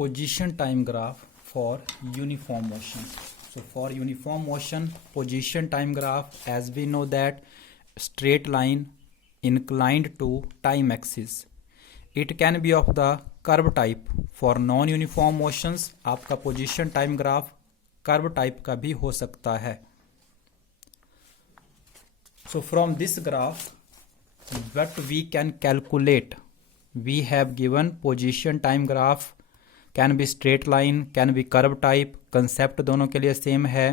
position time graph for uniform motion. So for uniform motion, position time graph, as we know that straight line inclined to time axis. It can be of the curve type. For non-uniform motions, आपका position time graph curve type का भी हो सकता है. So from this graph, what we can calculate, we have given position time graph can be straight line, can be curve type. Concept दोनों के लिए same है.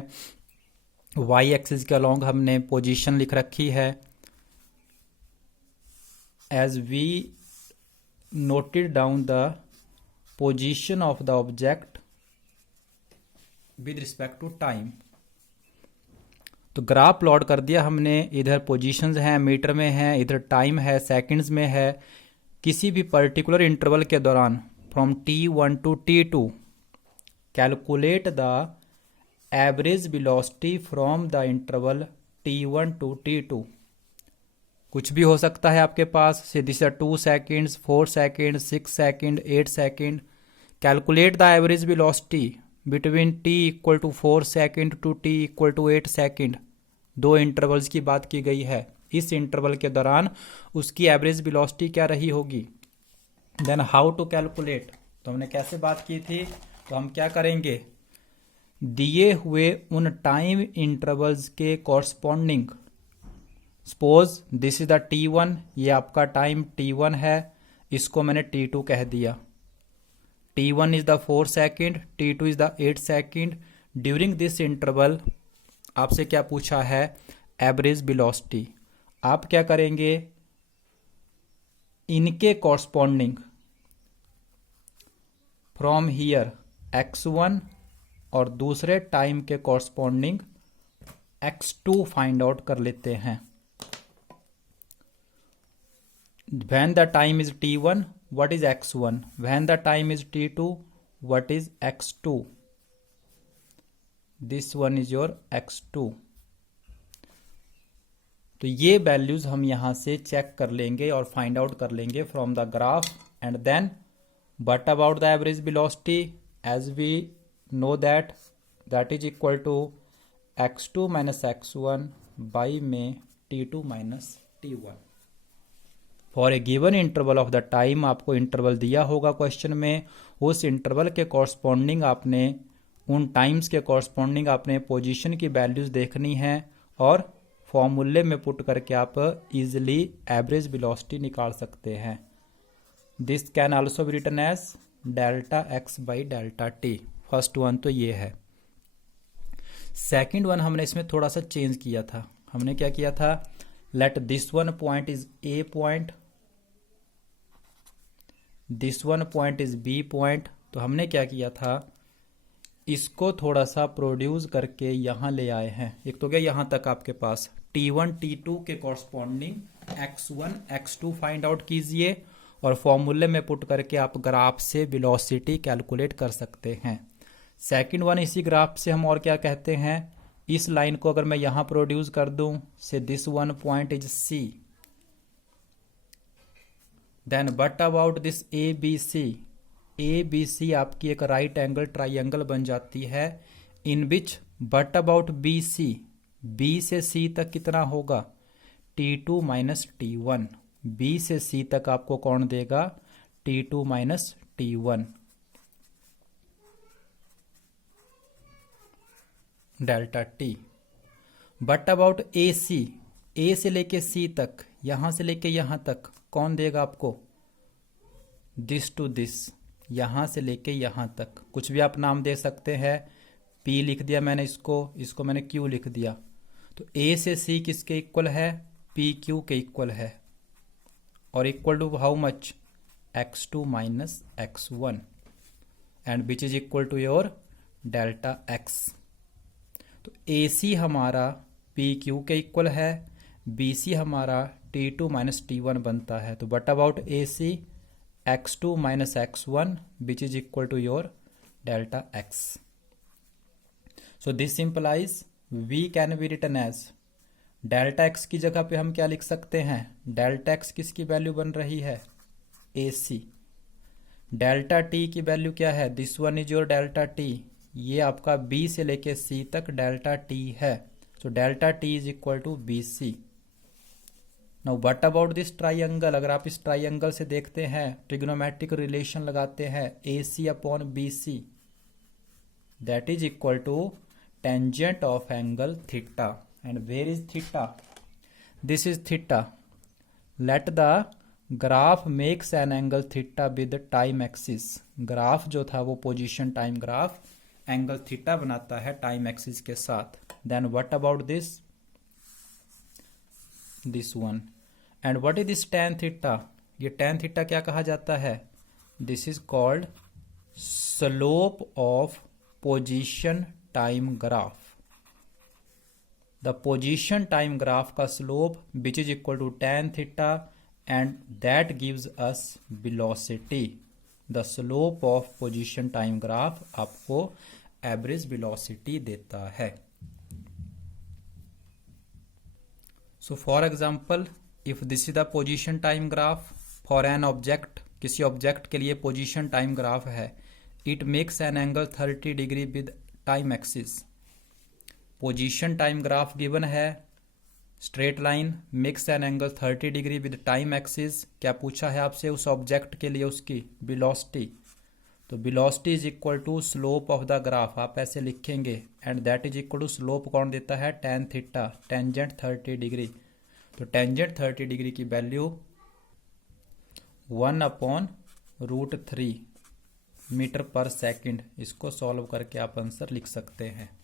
वाई एक्सिस के अलॉन्ग हमने पोजीशन लिख रखी है. As we noted down the position of the object with respect to time. तो ग्राफ प्लॉट कर दिया हमने. इधर पोजीशंस हैं, मीटर में है, इधर टाइम है, सेकंड्स में है. किसी भी पर्टिकुलर इंटरवल के दौरान from T1 to T2 calculate the average velocity from the interval T1 to T2. कुछ भी हो सकता है आपके पास. Say this are 2 seconds, 4 second, 6 second, 8 second. Calculate the average velocity between T equal to 4 second to T equal to 8 second. 2 intervals की बात की गई है. इस इंटरवल के दौरान उसकी एवरेज वेलोसिटी क्या रही होगी. Then how to calculate. तो हमने कैसे बात की थी. तो हम क्या करेंगे, दिए हुए उन टाइम इंटरवल्स के corresponding, suppose this is the T1, ये आपका टाइम T1 है, इसको मैंने T2 कह दिया. T1 is the 4 second, T2 is the 8 second. During this interval आपसे क्या पूछा है, एवरेज वेलोसिटी. आप क्या करेंगे, इनके कॉरस्पॉन्डिंग फ्रॉम हियर x1 और दूसरे टाइम के कॉरस्पॉन्डिंग x2 फाइंड आउट कर लेते हैं. When the time is T1, what is x1? When the time is T2, what is x2? This one is your x2. तो ये वैल्यूज हम यहां से चेक कर लेंगे और फाइंड आउट कर लेंगे from the graph. And then but about the average velocity, as we know that is equal to x2 minus x1 by में T2 minus T1. For a given interval of the time, आपको interval दिया होगा question में. उस interval के corresponding आपने, उन times के कॉरस्पॉन्डिंग आपने पोजीशन की वैल्यूज देखनी है और फॉर्मूले में पुट करके आप इजिली एवरेज वेलोसिटी निकाल सकते हैं. This can also be written as delta x by delta t. First one तो ये है. सेकंड वन हमने इसमें थोड़ा सा चेंज किया था. हमने क्या किया था, let this one point is A point, this one point is B point. तो हमने क्या किया था, इसको थोड़ा सा प्रोड्यूस करके यहां ले आए हैं. एक तो क्या यहां तक आपके पास T1 T2 के corresponding x1 x2 find out कीजिए और फॉर्मूले में पुट करके आप ग्राफ से वेलोसिटी कैलकुलेट कर सकते हैं. सेकंड वन, इसी ग्राफ से हम और क्या कहते हैं, इस लाइन को अगर मैं यहां प्रोड्यूस कर दूं, say this one point is C, then but about this ABC. ABC आपकी एक राइट एंगल ट्राइंगल बन जाती है. इन विच बट अबाउट BC, B से C तक कितना होगा, T2 माइनस T1. B से C तक आपको कौन देगा, T2 minus T1 delta T. But about AC, A से लेके C तक, यहां से लेके यहां तक कौन देगा आपको, दिस टू दिस, यहां से लेके यहां तक. कुछ भी आप नाम दे सकते हैं. P लिख दिया मैंने, इसको मैंने Q लिख दिया. तो A से C किसके इक्वल है, PQ के इक्वल है. और equal to how much, x2 minus x1 and which is equal to your delta x. तो AC हमारा PQ के इक्वल है, BC हमारा T2 माइनस T1 बनता है. तो but about AC x2 minus x1 which is equal to your delta x. So this implies V can be written as delta x की जगह पे हम क्या लिख सकते हैं, डेल्टा एक्स किसकी वैल्यू बन रही है, AC. डेल्टा टी की वैल्यू क्या है, this one is your delta T, ये आपका बी से लेके सी तक डेल्टा टी है, so delta t is equal to B C. Now what about this triangle, अगर आप इस ट्राइंगल से देखते हैं, ट्रिग्नोमेट्रिक रिलेशन लगाते हैं, A C upon B C that is equal to tangent of angle theta, and where is theta, this is theta, let the graph makes an angle theta with time axis, graph जो था वो position time graph angle theta बनाता है time axis के साथ। Then what about this one, and what is this tan theta, ये tan theta क्या कहा जाता है, this is called slope of position time graph, the position time graph का slope which is equal to tan theta and that gives us velocity, the slope of position time graph आपको average velocity देता है। so for example if this is the position time graph for an object, किसी object के लिए position time graph है, it makes an angle 30 degree with time axis, position time graph given है, straight line makes an angle 30 degree with time axis, क्या पूछा है आपसे उस ऑब्जेक्ट के लिए उसकी वेलोसिटी, तो velocity is equal to slope of the graph, आप ऐसे लिखेंगे, and that is equal to slope कौन देता है, टेन थीटा, टेंजेंट 30 डिग्री, तो टेंजेंट 30 डिग्री की वैल्यू 1/√3 मीटर पर सेकंड, इसको सॉल्व करके आप आंसर लिख सकते हैं।